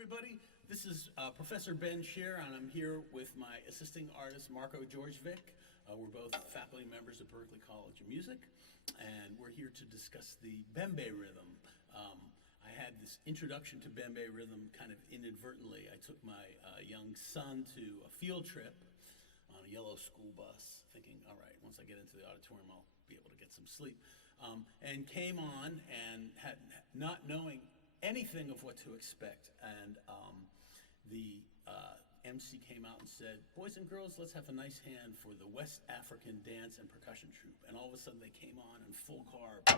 everybody. This is Professor Ben Sher, and I'm here with my assisting artist, Marko Djordjevic. We're both faculty members at Berklee College of Music, and we're here to discuss the Bembe Rhythm. I had this introduction to Bembe Rhythm kind of inadvertently. I took my young son to a field trip on a yellow school bus, thinking, all right, once I get into the auditorium, I'll be able to get some sleep. And came on and had not knowing anything of what to expect. And the MC came out and said, boys and girls, let's have a nice hand for the West African Dance and Percussion Troupe. And all of a sudden they came on in full garb.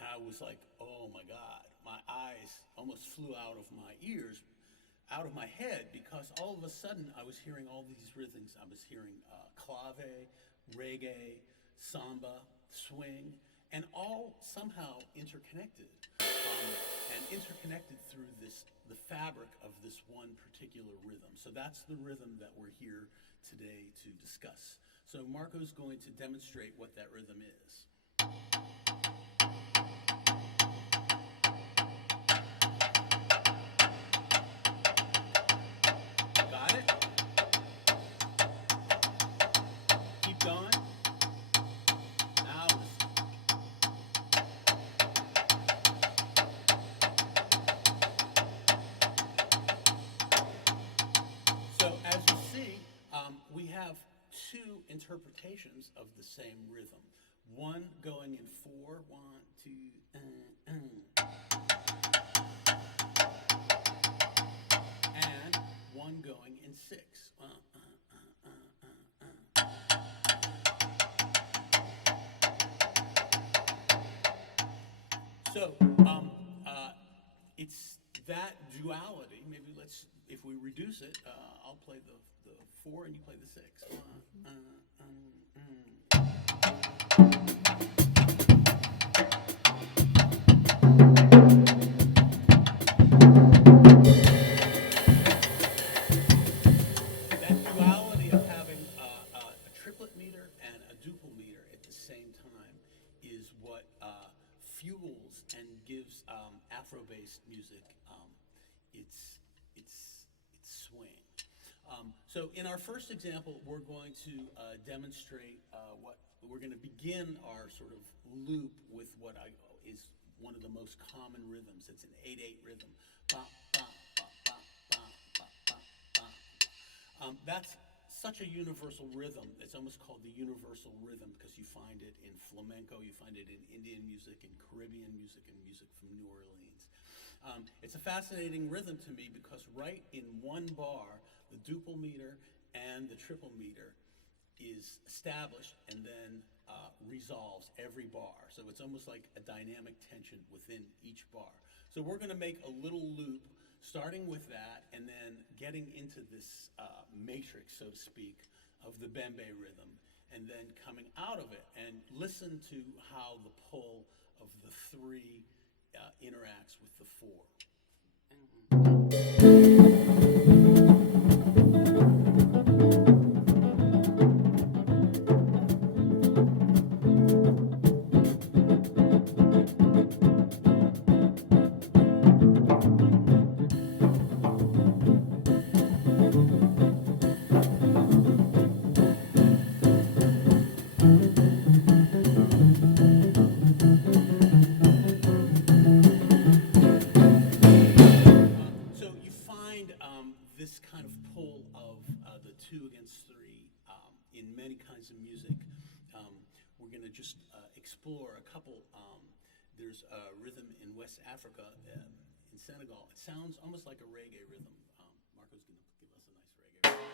I was like, oh my God, my eyes almost flew out of my ears, out of my head, because all of a sudden I was hearing all these rhythms. I was hearing clave, reggae, samba, swing, and all somehow interconnected, and interconnected through the fabric of this one particular rhythm. So that's the rhythm that we're here today to discuss. So Marko's going to demonstrate what that rhythm is. We have two interpretations of the same rhythm. One going in 4, 1, 2, and one going in 6. So it's that duality. Maybe if we reduce it, I'll play the 4 and you play the 6. That duality of having a triplet meter and a duple meter at the same time is what fuels and gives Afro-based music its swing. So in our first example, we're going to demonstrate what we're going to begin our sort of loop with what is one of the most common rhythms. It's an 8/8 rhythm. Ba, ba, ba, ba, ba, ba, ba, ba. That's such a universal rhythm. It's almost called the universal rhythm because you find it in flamenco, you find it in Indian music, in Caribbean music, and music from New Orleans. It's a fascinating rhythm to me because right in one bar, the duple meter and the triple meter is established and then resolves every bar. So it's almost like a dynamic tension within each bar. So we're going to make a little loop starting with that and then getting into this matrix, so to speak, of the Bembe rhythm, and then coming out of it and listen to how the pull of the 3 interacts with the 4. This kind of pull of the 2 against 3 in many kinds of music. We're going to just explore a couple. There's a rhythm in West Africa, in Senegal. It sounds almost like a reggae rhythm. Marko's going to give us a nice reggae rhythm.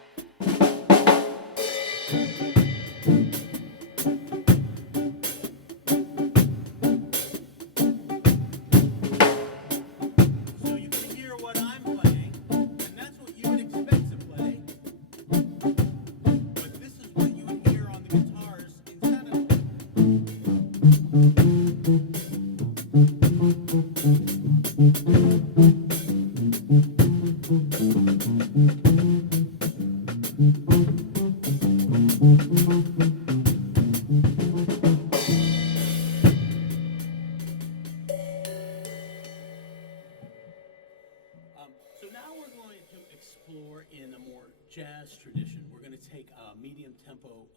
So now we're going to explore in a more jazz tradition. We're going to take a medium tempo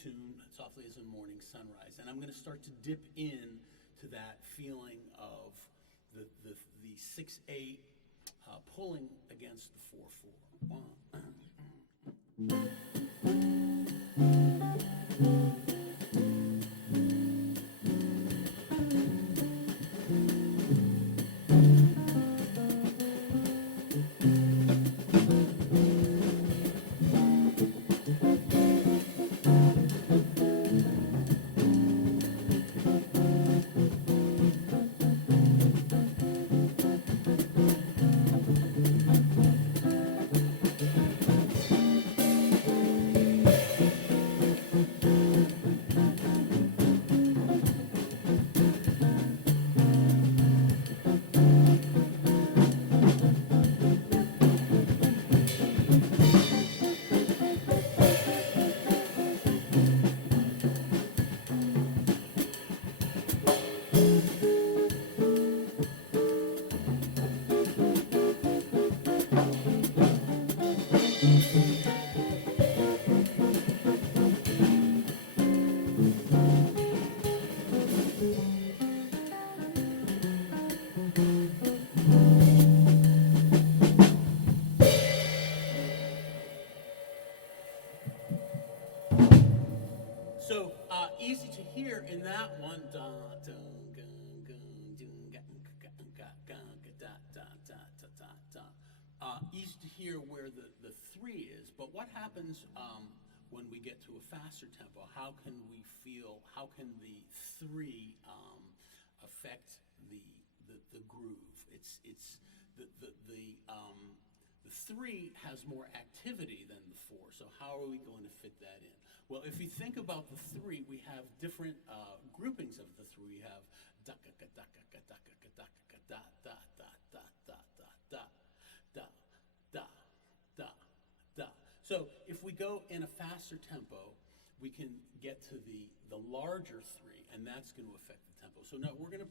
tune, Softly as a Morning Sunrise, and I'm going to start to dip in to that feeling of the 6/8 pulling against the 4/4. So easy to hear in that one. Easy to hear where the 3 is, but what happens when we get to a faster tempo? How can we feel? How can the 3 affect the groove? It's the 3 has more activity than the 4, so how are we going to fit that in? Well, if you think about the 3, we have different groupings of the 3. We have da ka ka da ka ka da ka ka da ka ka da da da da da da da da da da. So if we go in a faster tempo, we can get to the larger 3, and that's going to affect the tempo. So now we're gonna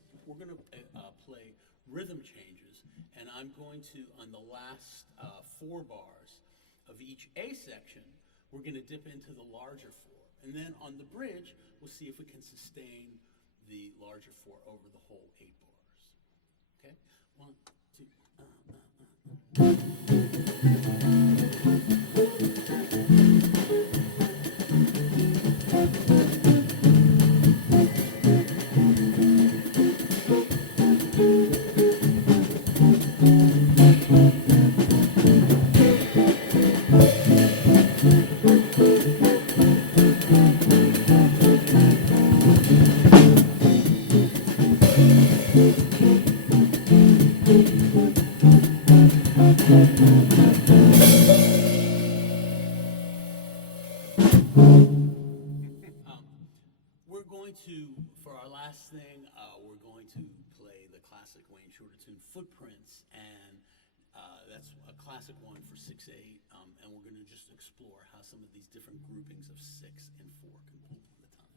play rhythm changes, and I'm going to, on the last 4 bars of each A section, we're going to dip into the larger 4. And then on the bridge, we'll see if we can sustain the larger 4 over the whole 8 bars. Okay? 1, For our last thing, we're going to play the classic Wayne Shorter tune, Footprints, and that's a classic one for 6/8, and we're going to just explore how some of these different groupings of 6 and 4 can pull at the time.